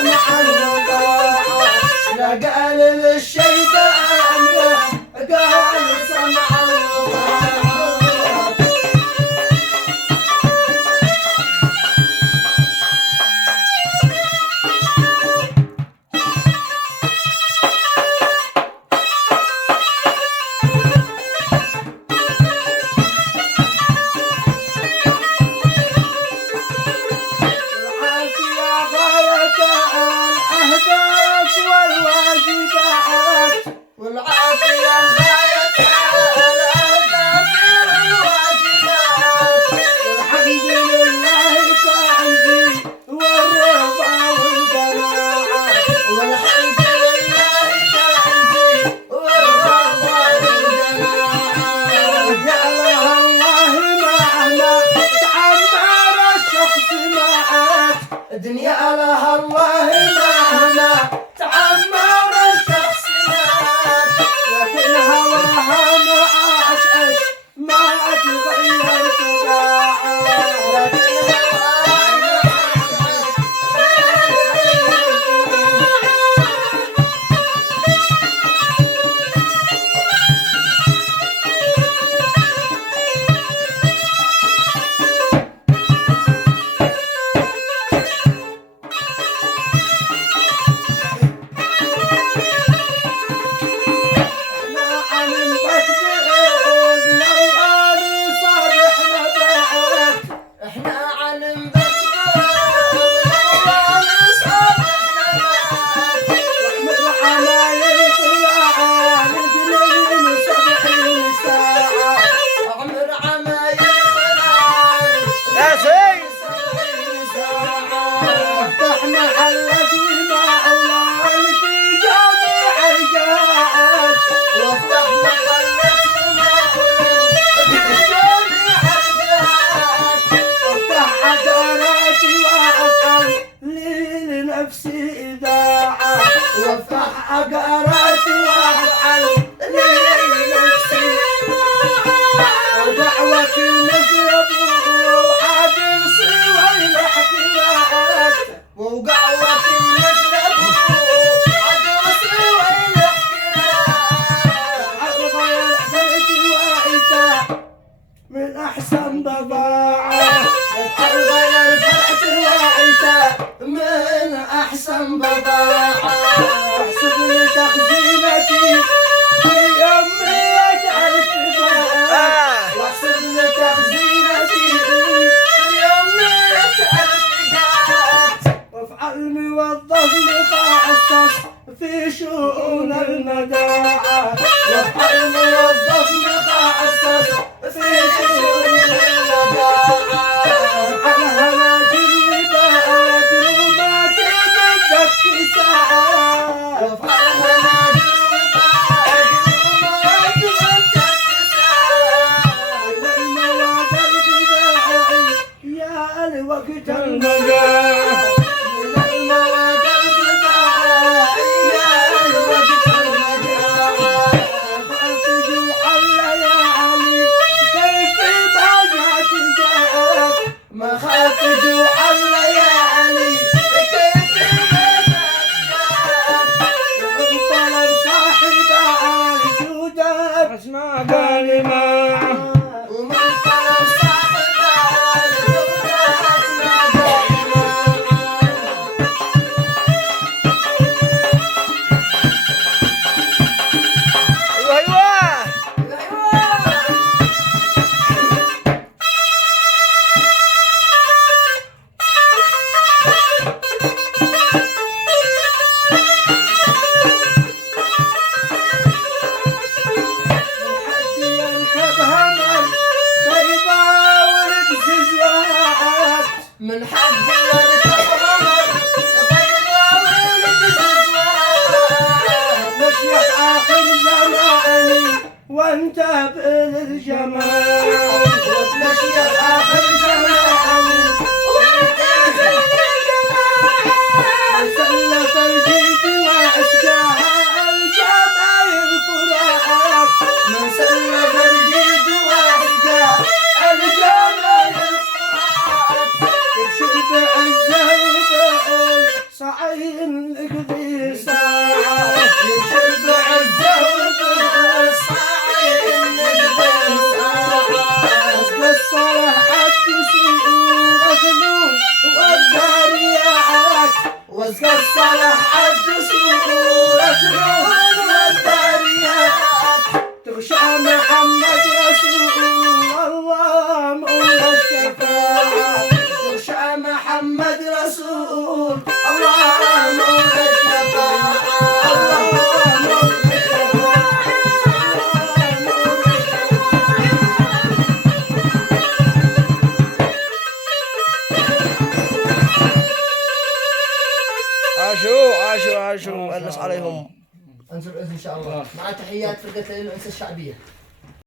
سمع المطاعة لا قال للشيطان أمره قال سمع المطاعة والعافية غاية الأهداف والواجبات والحمد لله كنزي والرضا والقناعة والحمد لله كنزي والرضا والقناعة جعلها الله معنا تعمر الشخص معك دنيا لها الله معنا تعمر الشخص لكن هواها ما عاش ما تغير طباعه لكن هواها ما نفسي إذاعة وافتح عقاراتي وافعل لنفسي ودعوة المشرب وحاجل سوى الحكايات وقعوة المشرب وحاجل سوى الحكايات غير بيتي وعيتا من أحسن بضاعة غير فرحتي وعيتا من أحسن بضاعة واحسب لي تخزينتي في يومية ألف دقيقة واحسب لي تخزينتي في يومية ألف دقيقة وافعلني وظفني خاصص في شؤون المداعة وافعلني وظفني خاصص في شؤون المداعة على هنادي الوداد وما تبدك ساعة وافعلها نادي الوداد وما تبدك ساعة المواد البداعي يا الوقت المجاعة من المواد البداعي يا الوقت المجاعة خاف جوع الليالي كيف بقت جاءت ما خاف جوع الليالي كيف بقت جاءت ومن طلب صاحبها الجودة اسمع كلمة ومن طلب صاحبها الجودة اسمع كلمة من حد يركب عمر بيضا ولد زوار مشيخ آخر زماني وانت بالجمال مشيخ آخر زماني وانت بالجمال سلف الجيد وأسقاها الجمايل فرات من سلف الجيد وأسقاها الجمايل فرات يرشد عزه وبقول صعيد يبشر بعزه وبالصاعي النقبل ساعة بالصلاح الدسوق ذنوب والداريات واسقى الصلاح الدسوق ذنوب والداريات تغشى محمد رسول الله مولى الشفاعة تغشى محمد رسول الله مولى الشفاعة عاشوا مؤنس عليهم. انزل الأذن ان شاء الله مع تحيات فرقه الانس الشعبيه.